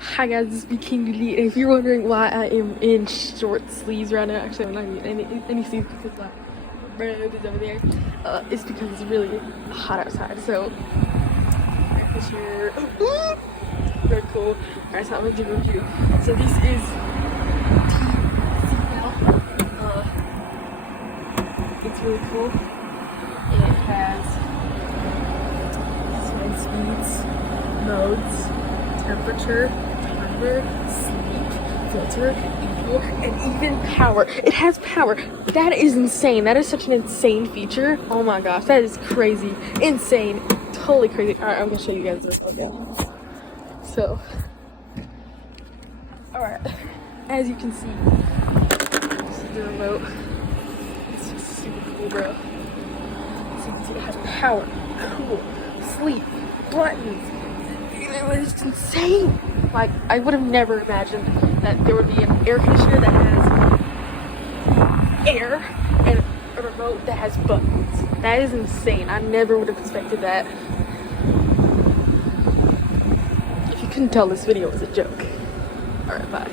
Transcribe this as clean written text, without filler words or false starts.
Hi guys, this is King Dedede, and if you're wondering why I am in short sleeves right now, actually I'm not even in any sleeves because my robe is over there, it's because it's really hot outside, so very cool. Alright, so I'm gonna do a review. So this is it's really cool. It has 7 speeds, modes, temperature, timer, sleep, filter, equal, and even power. It has power. That is insane. That is such an insane feature. Oh my gosh, that is crazy. Insane. Totally crazy. Alright, I'm gonna show you guys this. Okay. So, alright. As you can see, this is the remote. It's just super cool, bro. So you can see it has power, cool, sleep, buttons. It was insane. Like, I would have never imagined that there would be an air conditioner that has air and a remote that has buttons. That is insane. I never would have expected that. If you couldn't tell, this video was a joke. Alright, bye.